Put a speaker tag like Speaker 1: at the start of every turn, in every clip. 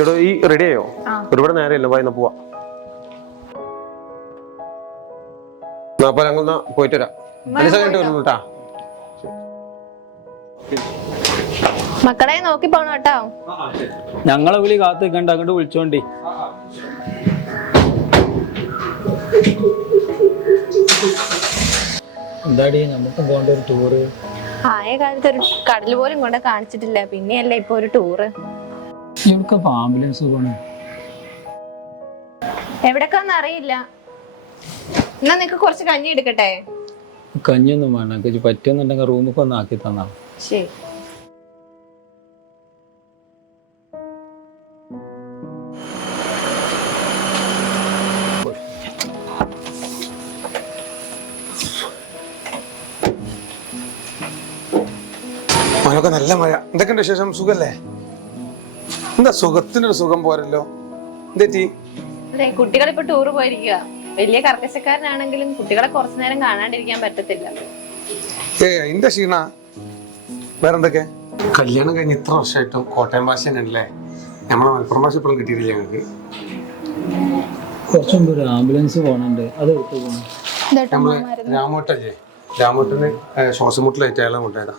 Speaker 1: എടോ ഈ റെഡി ആയോ. ഒരുപാട് നേരമില്ല പോയി എന്നാ പോവാ. എന്നാ അപ്പൊ ഞങ്ങൾ പോയിട്ട് വരാം. പലിശ കഴിഞ്ഞിട്ട് വരുന്നു കേട്ടാ
Speaker 2: മക്കളെ നോക്കി പോണം കേട്ടോ.
Speaker 3: ഞങ്ങളെ വിളി കാത്തു നിൽക്കണ്ട അങ്ങോട്ട് വിളിച്ചോണ്ടി. എന്താടി നമുക്ക് പോകേണ്ട ഒരു ടൂറ്
Speaker 2: ആയ കാലത്ത് ഒരു കടൽ പോലും കൊണ്ട് കാണിച്ചിട്ടില്ല. പിന്നെയല്ലേ ഇപ്പൊ ഒരു ടൂറ്
Speaker 3: ഇവിടൊക്കെ ആംബുലൻസ് പോണ്
Speaker 2: എവിടക്കാന്ന് അറിയില്ല. എന്നാ നിനക്ക് കുറച്ച് കഞ്ഞി എടുക്കട്ടെ?
Speaker 3: കഞ്ഞൊന്നും വേണം എനിക്ക് പറ്റുമെന്നുണ്ടെങ്കിൽ റൂമിൽ ഒന്ന് ആക്കി തന്നാ.
Speaker 2: ശരി.
Speaker 1: മഴയൊക്കെ നല്ല മഴ എന്തൊക്കെയുണ്ട് വിശേഷം? സുഖല്ലേ? എന്താ സുഖത്തിനൊരു സുഖം പോരല്ലോ? എന്തേറ്റി
Speaker 2: കുട്ടികൾ ഇപ്പൊ ടൂർ പോയിരിക്കുക വലിയ കർക്കശക്കാരനാണെങ്കിലും കുട്ടികളെ കുറച്ചു നേരം കാണാണ്ടിരിക്കാൻ പറ്റത്തില്ല.
Speaker 1: ഏ എന്റെ ക്ഷീണ വേറെന്തൊക്കെ? കല്യാണം കഴിഞ്ഞ് ഇത്ര വർഷമായിട്ടും കോട്ടയം ഭാഷ തന്നെയല്ലേ നമ്മളെ മലപ്പുറം ഭാഷ ഇപ്പോഴും കിട്ടിയിട്ടില്ല ഞങ്ങൾക്ക്.
Speaker 3: കുറച്ചു മുമ്പ് ഒരു ആംബുലൻസ് പോകണുണ്ട് അത് എടുത്തു പോകണം
Speaker 1: നമ്മൾ രാമോട്ടല്ലേ? രാമോട്ടന് ശ്വാസമുട്ടലായിട്ട് അയാളെ
Speaker 3: കൊണ്ടുവരാം.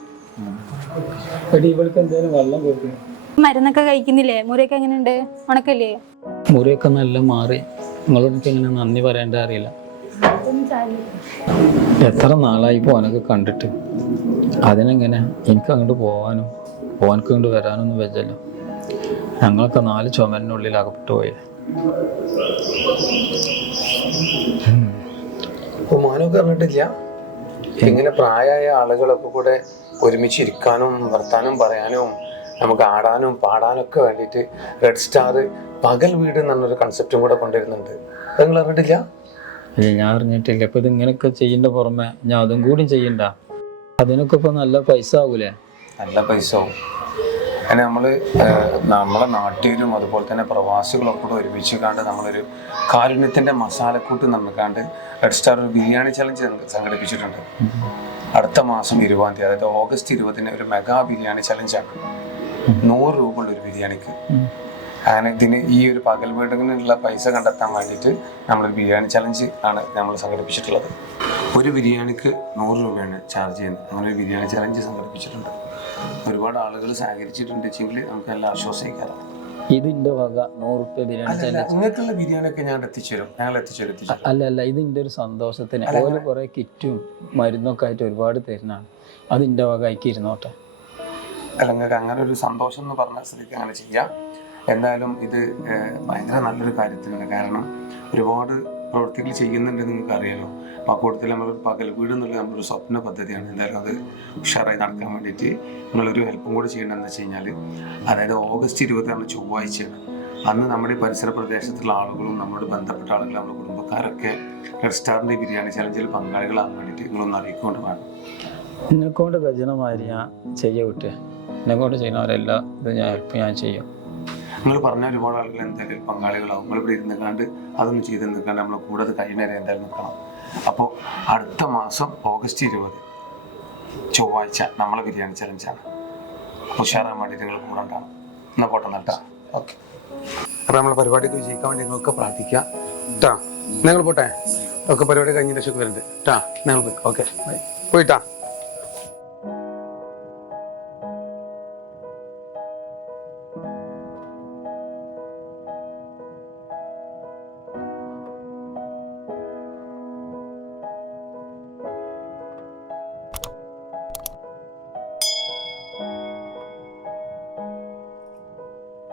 Speaker 3: ഇവൾക്ക് എന്തായാലും വെള്ളം കൊടുക്കണം
Speaker 4: മരുന്നൊക്കെ കഴിക്കുന്നില്ലേ? മുറിയൊക്കെ എങ്ങനെയുണ്ട്? ഉണക്കല്ലേ?
Speaker 3: മുറിയൊക്കെ നല്ല മാറി. നിങ്ങളോട് എങ്ങനെ നന്ദി പറയേണ്ട അറിയില്ല. എത്ര നാളായി പോനൊക്കെ കണ്ടിട്ട്? അതിനെങ്ങനെ? എനിക്ക് അങ്ങോട്ട് പോവാനും ഓനക്ക് അങ്ങോട്ട് വരാനൊന്നും വെച്ചല്ലോ ഞങ്ങളൊക്കെ നാല് ചുമലിനുള്ളിൽ അകപ്പെട്ടു പോയില്ലേ?
Speaker 1: അപ്പൊ മാനൊക്കെ അറിഞ്ഞിട്ടില്ല ഇങ്ങനെ പ്രായമായ ആളുകളൊക്കെ കൂടെ ഒരുമിച്ച് ഇരിക്കാനും വർത്താനം പറയാനും നമുക്ക് ആടാനും പാടാനും ഒക്കെ വേണ്ടിയിട്ട് റെഡ് സ്റ്റാർ പകൽ വീട് എന്നൊരു കൺസെപ്റ്റും കൂടെ കൊണ്ടുവരുന്നുണ്ട്. നിങ്ങൾ അറിഞ്ഞിട്ടില്ല?
Speaker 3: ഞാൻ അറിഞ്ഞിട്ടില്ല. ഇപ്പൊ ഇത് ഇങ്ങനെയൊക്കെ ചെയ്യേണ്ട പുറമെ ഞാൻ അതും കൂടി ചെയ്യണ്ട. അതിനൊക്കെ ഇപ്പൊ നല്ല പൈസ ആവൂലേ?
Speaker 1: നല്ല പൈസ ആവും. അങ്ങനെ നമ്മൾ നമ്മളെ നാട്ടിലും അതുപോലെ തന്നെ പ്രവാസികളൊക്കെ കൂടെ ഒരുമിച്ച് കണ്ട് നമ്മളൊരു കാരുണ്യത്തിന്റെ മസാലക്കൂട്ട് നമുക്കാണ്ട് റെഡ് സ്റ്റാർ ഒരു ബിരിയാണി ചലഞ്ച് സംഘടിപ്പിച്ചിട്ടുണ്ട്. അടുത്ത മാസം ഇരുപതാം തീയതി അതായത് ഓഗസ്റ്റ് ഇരുപതിന് ഒരു മെഗാ ബിരിയാണി ചലഞ്ചാണ് നൂറ് രൂപ ഉള്ള ഒരു ബിരിയാണിക്ക്. അങ്ങനെ ഇതിന് ഈ ഒരു പകൽ വീടുകളിലുള്ള പൈസ കണ്ടെത്താൻ വേണ്ടിയിട്ട് നമ്മളൊരു ബിരിയാണി ചലഞ്ച് ആണ് നമ്മൾ സംഘടിപ്പിച്ചിട്ടുള്ളത്. ഒരു ബിരിയാണിക്ക് നൂറ് രൂപയാണ് ചാർജ് ചെയ്യുന്നത്. അങ്ങനെ ഒരു ബിരിയാണി ചലഞ്ച് സംഘടിപ്പിച്ചിട്ടുണ്ട്. ഒരുപാട് ആളുകൾ സഹകരിച്ചിട്ടുണ്ട് വെച്ചെങ്കിൽ നമുക്ക് എല്ലാം ആശ്വസിക്കാറാണ്
Speaker 3: ഇതിന്റെ വക നൂറുപ്യ ബിരിയാണി ചലഞ്ച്
Speaker 1: ബിരിയാണി ഒക്കെ ഞങ്ങൾ എത്തിച്ചേരും ഞങ്ങൾ എത്തിച്ചേരും
Speaker 3: അല്ല അല്ല ഇതിന്റെ ഒരു സന്തോഷത്തിന്. അതുപോലെ കുറെ കിറ്റും മരുന്നൊക്കെ ആയിട്ട് ഒരുപാട് തരുന്നതാണ്. അത് ഇന്റെ വക അയക്കി ഇരുന്നോട്ടെ
Speaker 1: അല്ല നിങ്ങൾക്ക് അങ്ങനെ ഒരു സന്തോഷം എന്ന് പറഞ്ഞ സ്ഥിതിക്ക് അങ്ങനെ ചെയ്യാം. എന്തായാലും ഇത് ഭയങ്കര നല്ലൊരു കാര്യത്തിനാണ്. കാരണം ഒരുപാട് പ്രവൃത്തികൾ ചെയ്യുന്നുണ്ട് നിങ്ങൾക്ക് അറിയാലോ അപ്പൊ ആ നമ്മൾ പകൽ വീട് എന്നുള്ളത് നമ്മളൊരു സ്വപ്ന പദ്ധതിയാണ്. എന്തായാലും അത് ഉഷാറായി നടക്കാൻ വേണ്ടിയിട്ട് നിങ്ങളൊരു ഹെൽപ്പും കൂടെ ചെയ്യേണ്ടതെന്ന് വെച്ച് കഴിഞ്ഞാൽ അതായത് ഓഗസ്റ്റ് ഇരുപത്തിയാറ് ചൊവ്വാഴ്ചയാണ് അന്ന് നമ്മുടെ പരിസര പ്രദേശത്തുള്ള ആളുകളും നമ്മളോട് ബന്ധപ്പെട്ട ആളുകളും നമ്മുടെ കുടുംബക്കാരൊക്കെ റെസ്റ്റോറന്റ് ബിരിയാണി ചലഞ്ചിൽ പങ്കാളികളാകാൻ വേണ്ടിയിട്ട് നിങ്ങളൊന്ന് അറിയിക്കൊണ്ട് വേണം.
Speaker 3: എന്നെക്കൊണ്ട് ഞാൻ ചെയ്യ വിട്ടേ എന്നെക്കൊണ്ട് ചെയ്യുന്നവരെല്ലാം ഇത് ഞാൻ ഹെൽപ്പ് ഞാൻ ചെയ്യും.
Speaker 1: നിങ്ങൾ പറഞ്ഞ ഒരുപാട് ആളുകൾ എന്തായാലും പങ്കാളികളാവും. നിങ്ങൾ ഇവിടെ ഇരുന്ന് കണ്ട് അതൊന്നും ചെയ്ത് നിൽക്കാണ്ട് നമ്മൾ കൂടെ അത് കഴിഞ്ഞേരെ എന്തായാലും നിൽക്കണം. അപ്പോൾ അടുത്ത മാസം ഓഗസ്റ്റ് ഇരുപത് ചൊവ്വാഴ്ച നമ്മളെ ബിരിയാണി ചലഞ്ചാണ് ഉഷാറാൻ വേണ്ടിയിട്ട് നിങ്ങൾ കൂടെ ഉണ്ടാവും എന്നാൽ പോട്ടെ നട്ടാ ഓക്കെ. അപ്പോൾ നമ്മളെ പരിപാടിക്ക് വിജയിക്കാൻ വേണ്ടി നിങ്ങൾക്ക് പ്രാർത്ഥിക്കാം. കേട്ടാ നിങ്ങൾ പോട്ടെ. ഒക്കെ പരിപാടി കഴിഞ്ഞിട്ട് ശേഷം വരുന്നുണ്ട് കേട്ടാ നിങ്ങൾ പോയി. ഓക്കെ. പോയിട്ടാ